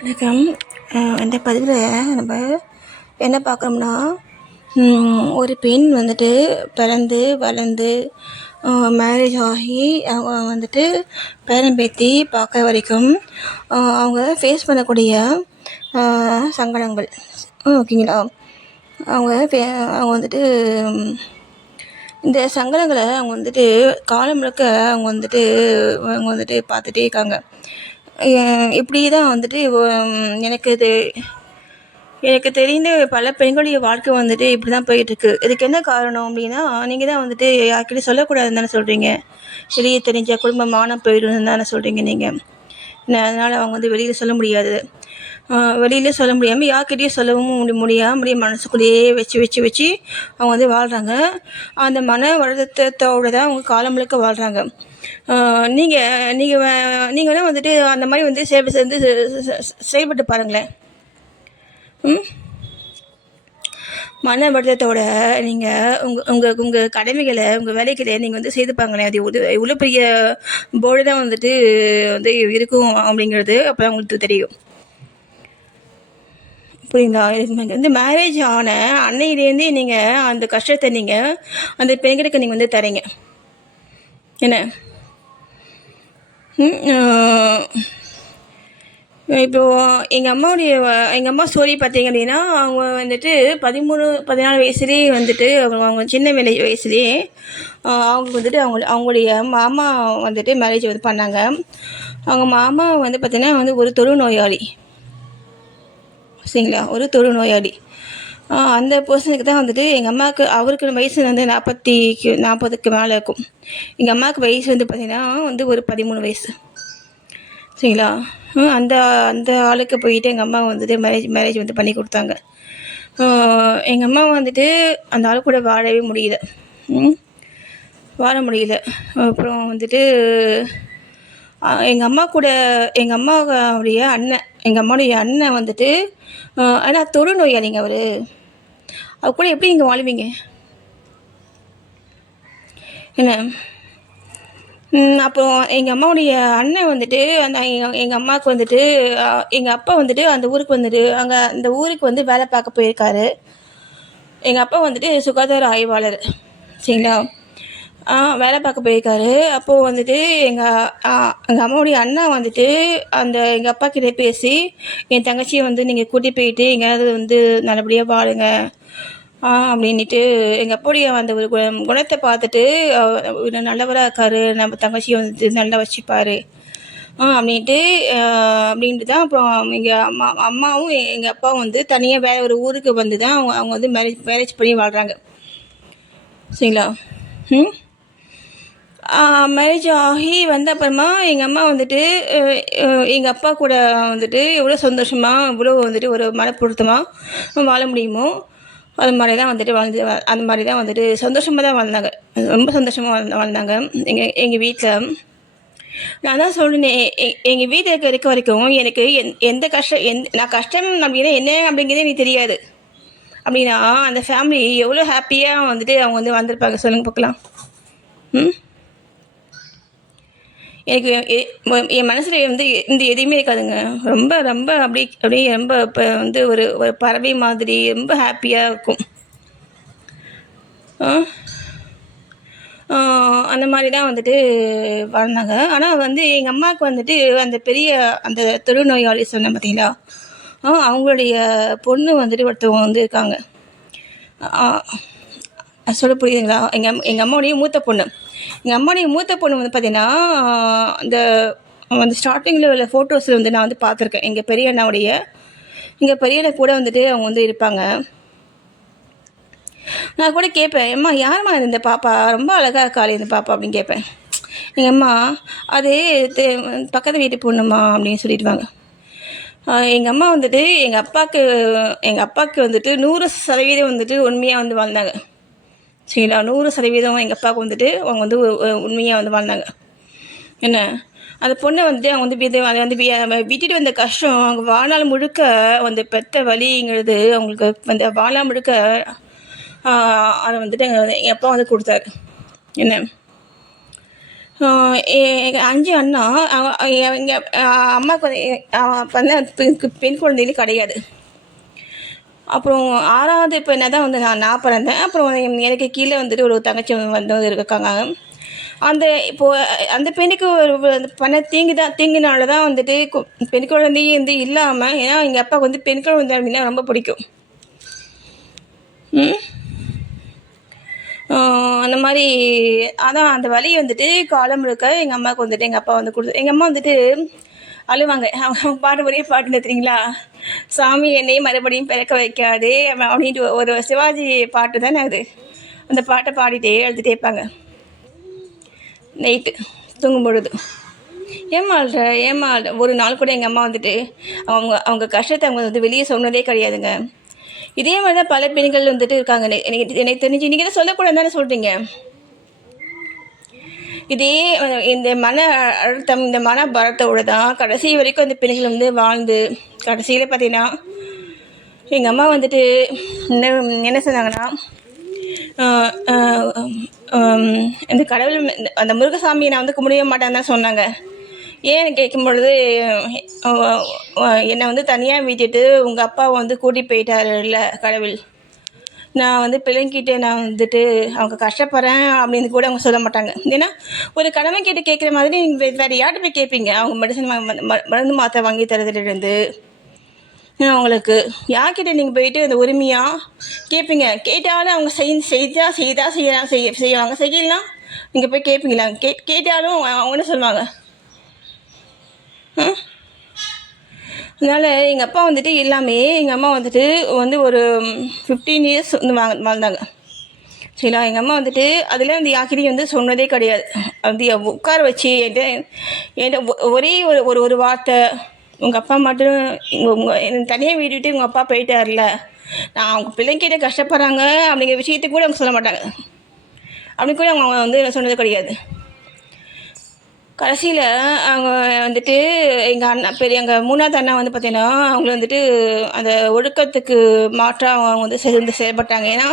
வணக்கம். இந்த பதிவில் நம்ம என்ன பார்க்குறோம்னா, ஒரு பெண் வந்துட்டு பிறந்து வளர்ந்து மேரேஜ் ஆகி அவங்க வந்துட்டு பேரன் பேத்தி பார்க்க வரைக்கும் அவங்க ஃபேஸ் பண்ணக்கூடிய சங்கடங்கள், ஓகேங்களா? அவங்க அவங்க வந்துட்டு இந்த சங்கடங்களை அவங்க வந்துட்டு காலம் முழுக்க அவங்க வந்துட்டு பார்த்துட்டே இருக்காங்க. இப்படி தான் வந்துட்டு எனக்கு தெரிந்த பல பெண்களுடைய வாழ்க்கை வந்துட்டு இப்படி தான் போயிட்டுருக்கு. இதுக்கு என்ன காரணம் அப்படின்னா, நீங்கள் தான் வந்துட்டு யார்கிட்டையும் சொல்லக்கூடாதுன்னு தானே சொல்கிறீங்க. வெளியே தெரிஞ்சால் குடும்பம் மானம் போயிடும்னு தானே சொல்கிறீங்க நீங்கள். அதனால் அவங்க வந்து வெளியில் சொல்ல முடியாது. வெளியிலே சொல்ல முடியாமல் யார்கிட்டையும் சொல்லவும் முடியாமல் அப்படியே மனசுக்குள்ளேயே வச்சு அவங்க வந்து வாழ்கிறாங்க. அந்த மன வருத்தத்தோடு தான் அவங்க காலம் முழுக்க வாழ்கிறாங்க. நீங்கள் வேணால் வந்துட்டு அந்த மாதிரி வந்து செயல்பட்டு பாருங்களேன். மன வருத்தத்தோட நீங்கள் உங்கள் கடமைகளை, உங்கள் வேலைகளை நீங்கள் வந்து செய்து பாருங்களேன். அது இவ்வளோ பெரிய போர்டு தான் வந்துட்டு இருக்கும் அப்படிங்கிறது அப்போ தான் உங்களுக்கு தெரியும். புரியுங்களா? வந்து மேரேஜ் ஆன அன்னையிலேருந்தே நீங்கள் அந்த கஷ்டத்தை நீங்கள் அந்த பெண்களுக்கு நீங்கள் வந்து தரீங்க. என்ன இப்போது எங்கள் அம்மா ஸ்டோரி பார்த்தீங்க அப்படின்னா, அவங்க வந்துட்டு 13-14 வயசுலேயே வந்துட்டு அவங்க சின்ன வயசுலேயே அவங்க வந்துட்டு அவங்களுடைய மாமா வந்துட்டு மேரேஜ் வந்து பண்ணாங்க. அவங்க மாமா வந்து பார்த்திங்கன்னா வந்து ஒரு தொழுநோயாளி, சரிங்களா? ஒரு தொழுநோயாளி. அந்த பர்சனுக்கு தான் வந்துட்டு எங்கள் அம்மாவுக்கு, அவருக்கு வயசு வந்து 40க்கு மேலே இருக்கும். எங்கள் அம்மாவுக்கு வயசு வந்து பார்த்திங்கன்னா வந்து ஒரு 13 வயசு, சரிங்களா? அந்த அந்த ஆளுக்கு போயிட்டு எங்கள் அம்மா வந்துட்டு மேரேஜ் வந்து பண்ணி கொடுத்தாங்க. எங்கள் அம்மா வந்துட்டு அந்த ஆளு கூட வாழவே முடியல. அப்புறம் வந்துட்டு எங்கள் அம்மாவுடைய அண்ணன் வந்துட்டு ஆனால் தொழுநோயாளிங்க அவர் கூட எப்படி நீங்கள் வாழுவீங்க? என்ன? அப்புறம் எங்கள் அம்மாவுடைய அண்ணன் வந்துட்டு எங்கள் அம்மாவுக்கு வந்துட்டு எங்கள் அப்பா வந்துட்டு அந்த ஊருக்கு வந்துட்டு அந்த ஊருக்கு வந்து வேலை பார்க்க போயிருக்காரு. எங்கள் அப்பா வந்துட்டு சுகாதார ஆய்வாளர், சரிங்களா? வேலை பார்க்க போயிருக்காரு. அப்போது வந்துட்டு எங்கள் அம்மாவுடைய அண்ணா வந்துட்டு எங்கள் அப்பா கிட்டே பேசி, என் தங்கச்சியை வந்து நீங்கள் கூட்டிகிட்டு போயிட்டு எங்கேயாவது வந்து நல்லபடியாக வாழுங்க அப்படின்ட்டு எங்கள் அப்பாவுடைய அந்த ஒரு குணத்தை பார்த்துட்டு நல்லவராக இருக்கார், நம்ம தங்கச்சியை வந்து நல்லா வச்சுப்பார் அப்படின்ட்டு தான் அப்புறம் எங்கள் அம்மாவும் எங்கள் அப்பாவும் வந்து தனியாக வேறு ஒரு ஊருக்கு வந்து தான் அவங்க வந்து மேரேஜ் பண்ணி வாழ்கிறாங்க, சரிங்களா? மேரேஜ் ஆகி வந்த அப்புறமா எங்கள் அம்மா வந்துட்டு எங்கள் அப்பா கூட வந்துட்டு எவ்வளோ சந்தோஷமாக, இவ்வளோ வந்துட்டு ஒரு மனப்பொருத்தமாக வாழ முடியுமோ அது மாதிரி தான் வந்துட்டு சந்தோஷமாக தான் வாழ்ந்தாங்க. ரொம்ப சந்தோஷமாக வாழ்ந்தாங்க எங்கள் வீட்டில். நான் தான் சொல்லினேன், எங்கள் வீட்டில் இருக்க வரைக்கும் எனக்கு எந்த கஷ்டம் நான் கஷ்டம் அப்படின்னா என்ன அப்படிங்கிறதே எனக்கு தெரியாது. அப்படின்னா அந்த ஃபேமிலி எவ்வளோ ஹாப்பியாக வந்துட்டு அவங்க வந்து வந்திருப்பாங்க, சொல்லுங்கள் பார்க்கலாம். எனக்கு என் மனசில் வந்து எதுவுமே இருக்காதுங்க. ரொம்ப ரொம்ப அப்படியே ரொம்ப இப்போ வந்து ஒரு பறவை மாதிரி ரொம்ப ஹாப்பியாக இருக்கும். அந்த மாதிரி தான் வந்துட்டு வாழ்ந்தாங்க. ஆனால் வந்து எங்கள் அம்மாவுக்கு வந்துட்டு அந்த தொழுநோயாளி சொன்னேன் பார்த்தீங்களா, அவங்களுடைய பொண்ணு வந்துட்டு ஒருத்தவங்க வந்து இருக்காங்க. சொல்ல புரியுதுங்களா? எங்கள் அம்மாவுடைய மூத்த பொண்ணு வந்து பார்த்தீங்கன்னா, அந்த ஸ்டார்டிங்கில் உள்ள ஃபோட்டோஸில் வந்து நான் வந்து பார்த்துருக்கேன். எங்கள் பெரிய அண்ணா கூட வந்துட்டு அவங்க வந்து இருப்பாங்க. நான் கூட கேட்பேன், அம்மா யாரும்மா இந்த பாப்பா, ரொம்ப அழகாக இருக்காளே இந்த பாப்பா அப்படின்னு கேட்பேன். எங்கள் அம்மா அது பக்கத்து வீட்டு பொண்ணுமா அப்படின்னு சொல்லிடுவாங்க. எங்கள் அம்மா வந்துட்டு எங்கள் அப்பாவுக்கு வந்துட்டு 100% வந்துட்டு உண்மையாக வந்து வாழ்ந்தாங்க, சரிங்களா? 100% எங்கள் அப்பாவுக்கு வந்துட்டு அவங்க வந்து உண்மையாக வந்து வாழ்ந்தாங்க. என்ன, அந்த பொண்ணை வந்துட்டு அவங்க வந்து விட்டுட்டு வந்த கஷ்டம், அவங்க வாழ்நாள் முழுக்க வந்து பெத்த வலிங்கிறது அவங்களுக்கு வந்து வாழ்நாள் முழுக்க அதை வந்துட்டு எங்கள் அப்பா வந்து கொடுத்தாரு. என்ன, எங்கள் 5 அண்ணா. எங்கள் அம்மாவுக்கு வந்து பெண் குழந்தைகளே கிடையாது. அப்புறம் 6வது பெண்ணாக தான் வந்து நான் பிறந்தேன். அப்புறம் எனக்கு கீழே வந்துட்டு ஒரு தங்கச்சி வந்து இருக்காங்க. இப்போது அந்த பெண்ணுக்கு பண்ண தீங்குனால தான் வந்துட்டு பெண் குழந்தையே வந்து இல்லாமல், ஏன்னா எங்கள் அப்பாவுக்கு வந்து பெண் குழந்தை அப்படின்னா ரொம்ப பிடிக்கும். அந்த மாதிரி அதான் அந்த வலி வந்துட்டு காலம் முழுக்க எங்கள் அம்மாவுக்கு வந்துட்டு எங்கள் அப்பா வந்து எங்கள் அம்மா வந்துட்டு அழுவாங்க. அவங்க பாட்டு ஒரே பாட்டு தெரியுங்களா? சாமி என்னையும் மறுபடியும் பிறக்க வைக்காதே அப்படின்ட்டு ஒரு சிவாஜி பாட்டு தானே அது. அந்த பாட்டை பாடிட்டே அழுதுகிட்டே இருப்பாங்க நைட்டு தூங்கும் பொழுது. ஏமாள்ற ஒரு நாள் கூட எங்கள் அம்மா வந்துட்டு அவங்க கஷ்டத்தை அவங்க வந்து வெளியே சொன்னதே கிடையாதுங்க. இதே மாதிரி தான் பல பெண்கள் வந்துட்டு இருக்காங்க. எனக்கு தெரிஞ்சு நீங்கள் தான் சொல்லக்கூடாது தானே சொல்கிறீங்க. இதே இந்த மன அழுத்தம், இந்த மன பலத்தோடு தான் கடைசி வரைக்கும் அந்த பெண்கள் வந்து வாழ்ந்து கடைசியில் பார்த்தீங்கன்னா எங்கள் அம்மா வந்துட்டு என்ன சொன்னாங்கன்னா, இந்த கடவுள் அந்த முருகசாமியை நான் வந்து கும்பிடவே மாட்டேன்னு தான் சொன்னாங்க. ஏன்னு கேட்கும் பொழுது, என்னை வந்து தனியாக விட்டுட்டு உங்கள் அப்பாவை வந்து கூட்டிகிட்டு போயிட்டாருல்ல கடவுள், நான் வந்து பிள்ளைங்கிட்ட நான் வந்துட்டு அவங்க கஷ்டப்படுறேன் அப்படின்னு கூட அவங்க சொல்ல மாட்டாங்க. ஏன்னா ஒரு கடமை கேட்டு கேட்குற மாதிரி நீங்கள் வேறு யார்கிட்ட போய் கேட்பீங்க? அவங்க மருந்து மாத்திரை வாங்கி தரதுலேருந்து அவங்களுக்கு யார்கிட்ட நீங்கள் போயிட்டு அந்த உரிமையாக கேட்பீங்க? கேட்டாலும் அவங்க செய்வாங்க. செய்யலாம் நீங்கள் போய் கேட்பீங்களா? கேட்டாலும் அவங்க என்ன சொல்லுவாங்க? அதனால் எங்கள் அப்பா வந்துட்டு எல்லாமே எங்கள் அம்மா வந்துட்டு ஒரு 15 இயர்ஸ் வந்து வாழ்ந்தாங்க. சரிங்களா? எங்கள் அம்மா வந்துட்டு அதில் வந்து யார்கிட்டையும் வந்து சொன்னதே கிடையாது. வந்து உட்கார வச்சு என்கிட்ட ஒரே ஒரு வார்த்தை, உங்கள் அப்பா மட்டும் எனக்கு தனியாக விட்டுட்டு உங்கள் அப்பா போயிட்டார்ல, நான் அவங்க பிள்ளைங்கிட்ட கஷ்டப்படுறாங்க அப்படிங்கிற விஷயத்துக்கு கூட அவங்க சொல்ல மாட்டாங்க. அப்படின்னு கூட அவங்க வந்து சொன்னது கிடையாது. கடைசியில் அவங்க வந்துட்டு எங்கள் 3வது அண்ணா வந்து பார்த்திங்கன்னா அவங்கள வந்துட்டு அந்த ஒழுக்கத்துக்கு மாற்றாக அவங்க வந்து செயல்பட்டாங்க. ஏன்னா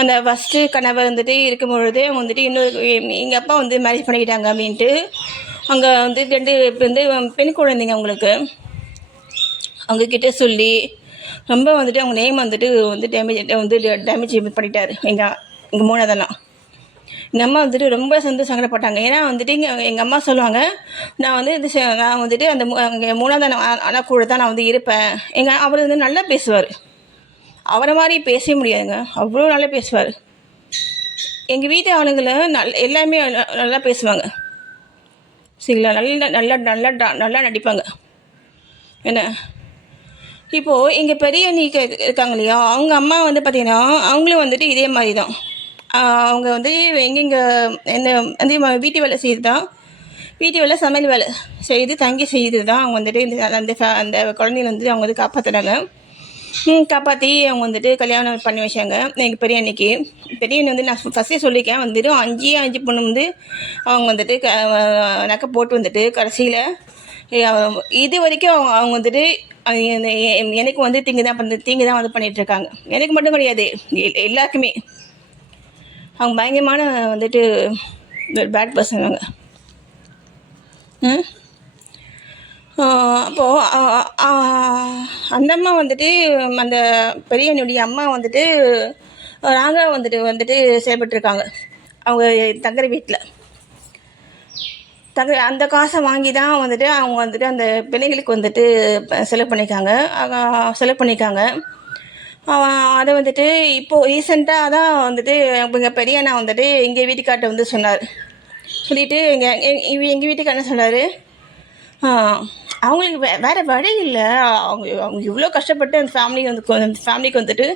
அந்த ஃபஸ்ட்டு கணவர் வந்துட்டு இருக்கும் பொழுதே அவங்க வந்துட்டு இன்னொரு எங்கள் அப்பா வந்து மேரேஜ் பண்ணிக்கிட்டாங்க அப்படின்ட்டு அங்கே வந்து 2 வந்து பெண் குழந்தைங்க அவங்களுக்கு அவங்கக்கிட்ட சொல்லி ரொம்ப வந்துட்டு அவங்க நேம் வந்துட்டு டேமேஜ் பண்ணிட்டார் எங்கள் 3வது அண்ணா. எங்கள் அம்மா வந்துட்டு ரொம்ப சங்கடப்பட்டாங்க. ஏன்னா வந்துட்டு எங்கள் அம்மா சொல்லுவாங்க, நான் வந்துட்டு அந்த 3வது அண்ணா கூட தான் நான் வந்து இருப்பேன். அவர் வந்து நல்லா பேசுவார். அவரை மாதிரி பேசவே முடியாதுங்க, அவ்வளோ நல்லா பேசுவார். எங்கள் வீட்டு ஆளுங்களை எல்லாமே நல்லா பேசுவாங்க. சரிங்களா? நல்லா நடிப்பாங்க. என்ன இப்போது எங்கள் பெரிய அண்ணி இருக்காங்க இல்லையா, அவங்க அம்மா வந்து பார்த்திங்கன்னா அவங்களும் வந்துட்டு இதே மாதிரி தான். அவங்க வந்து என்ன வந்து வீட்டு வேலை செய்து தான், வீட்டு வேலை சமையல் வேலை தங்கி செய்து தான் அவங்க வந்துட்டு அந்த குழந்தைய வந்து அவங்க வந்து காப்பாற்றினாங்க. காப்பாற்றி அவங்க வந்துட்டு கல்யாணம் பண்ணி வச்சாங்க எங்கள் பெரிய அன்னைக்கு. பெரிய அண்ணி வந்து நான் ஃபஸ்ட்டே சொல்லியிருக்கேன், வந்துட்டு 5 பொண்ணு வந்து அவங்க வந்துட்டு நக்கை போட்டு வந்துட்டு கடைசியில் இது வரைக்கும் அவங்க வந்துட்டு எனக்கு வந்து தீங்கு தான் வந்து பண்ணிகிட்ருக்காங்க. எனக்கு மட்டும் கிடையாது, எல்லாருக்குமே. அவங்க பயங்கரமான வந்துட்டு பேட் பர்சன் அவங்க. அப்போது அந்த அம்மா வந்துட்டு அந்த பெரியனுடைய அம்மா வந்துட்டு நாங்கள் வந்துட்டு செயல்பட்டுருக்காங்க. அவங்க தங்குற வீட்டில் அந்த காசை வாங்கி தான் வந்துட்டு அவங்க வந்துட்டு அந்த பிள்ளைங்களுக்கு வந்துட்டு செலவு பண்ணியிருக்காங்க. அதை வந்துட்டு இப்போது ரீசெண்டாக தான் வந்துட்டு எங்கள் பெரிய அண்ணா வந்துட்டு எங்கள் வீட்டுக்கார்ட்ட வந்து சொல்லிவிட்டு எங்கள் வீட்டுக்கு என்ன சொன்னார், அவங்களுக்கு வேறு வழி இல்லை, அவங்க இவ்வளோ கஷ்டப்பட்டு அந்த ஃபேமிலிக்கு வந்துட்டு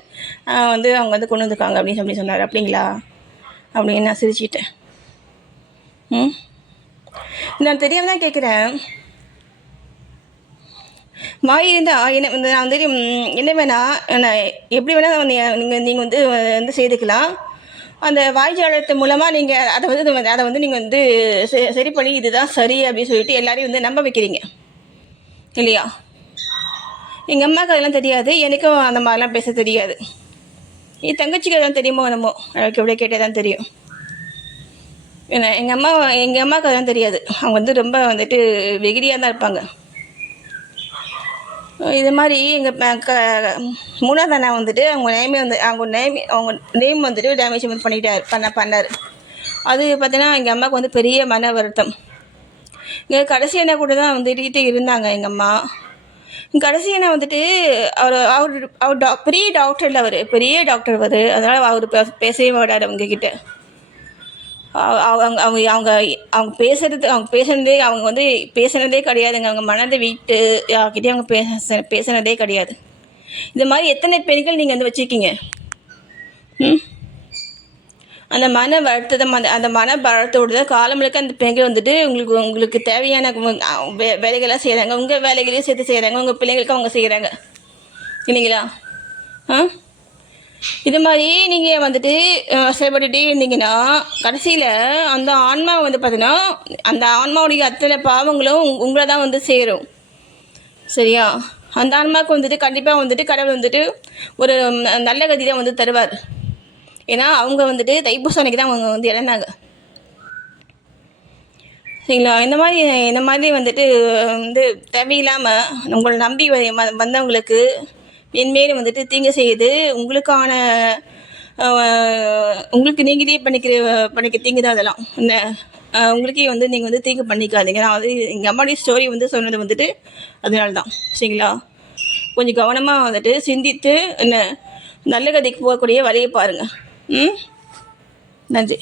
அவங்க வந்து கொண்டு வந்துருக்காங்க அப்படின்னு சொல்லி சொன்னார். அப்படிங்களா அப்படின்னு நான் சிரிச்சிட்டேன். நான் தெரியாமல் தான் கேட்குறேன். வாய் இருந்தால் நான் வந்துட்டு என்ன வேணால் நான் எப்படி வேணால் நீங்கள் வந்து செய்துக்கலாம். அந்த வாய்ஜாலத்து மூலமாக நீங்கள் அதை வந்து நீங்கள் வந்து சரி பண்ணி இதுதான் சரி அப்படின்னு சொல்லிட்டு எல்லாரையும் வந்து நம்ப வைக்கிறீங்க இல்லையா? எங்கள் அம்மாவுக்கு அதெல்லாம் தெரியாது, எனக்கும் அந்த மாதிரிலாம் பேச தெரியாது. என் தங்கச்சிக்கு அதெல்லாம் தெரியுமோ என்னமோ, எனக்கு எவ்வளோ கேட்டே தான் தெரியும். ஏன்னா எங்கள் அம்மாவுக்கு அதெல்லாம் தெரியாது. அவங்க வந்து ரொம்ப வந்துட்டு வெகுளியாக தான் இருப்பாங்க. இது மாதிரி எங்கள் 3வது அண்ணா வந்துட்டு அவங்க நேம் வந்துட்டு டேமேஜ் பண்ணார். அது பார்த்தீங்கன்னா எங்கள் அம்மாவுக்கு வந்து பெரிய மன வருத்தம். கடைசி அண்ணா கூட தான் வந்துட்டு இருந்தாங்க எங்கள் அம்மா. கடைசி அண்ணா வந்துட்டு அவர் அவர் அவர் பெரிய டாக்டர் இல்லை, பெரிய டாக்டர் அதனால் அவர் பேசவே மாட்டார் அவங்கக்கிட்ட. அவங்க அவங்க அவங்க அவங்க பேசுனதே அவங்க வந்து பேசுனதே கிடையாதுங்க. அவங்க மனதை விட்டு யார்கிட்டயும் அவங்க பேசுனதே கிடையாது. இந்த மாதிரி எத்தனை பெண்கள் நீங்கள் வந்து வச்சுருக்கீங்க? அந்த மன வருத்தம் அந்த மன பலத்தோடு தான் காலம் முழுக்க அந்த பெண்கள் வந்துட்டு உங்களுக்கு தேவையான வேலைகள்லாம் செய்கிறாங்க. உங்கள் வேலைகளையும் சேர்த்து செய்கிறாங்க, உங்கள் பிள்ளைங்களுக்கு அவங்க செய்கிறாங்க இல்லைங்களா? இது மாதிரி நீங்கள் வந்துட்டு செயல்பட்டுகிட்டே இருந்தீங்கன்னா கடைசியில் அந்த ஆன்மா வந்து பார்த்தீங்கன்னா அந்த ஆன்மாவுடைய அத்தனை பாவங்களும் உங்களை தான் வந்து சேரும். சரியா? அந்த ஆன்மாவுக்கு வந்துட்டு கண்டிப்பாக வந்துட்டு கடவுள் வந்துட்டு ஒரு நல்ல கதி தான் வந்து தருவார். ஏன்னா அவங்க வந்துட்டு தைப்பூசம் அன்னைக்கு தான் அவங்க வந்து இறந்தாங்க. சரிங்களா? இந்த மாதிரி வந்துட்டு வந்து தேவையில்லாமல் உங்களை நம்பி வந்தவங்களுக்கு மென்மேலும் வந்துட்டு தீங்கு செய்யுது. உங்களுக்கு நீங்களே பண்ணிக்க தீங்கு தான் அதெல்லாம். உங்களுக்கே வந்து நீங்கள் வந்து தீங்கு பண்ணிக்காதீங்க. நான் வந்து எங்கள் அம்மாவுடைய ஸ்டோரி வந்து சொன்னது வந்துட்டு அதனால தான். சரிங்களா? கொஞ்சம் கவனமாக வந்துட்டு சிந்தித்து நல்ல கதைக்கு போகக்கூடிய வழியை பாருங்கள். நன்றி.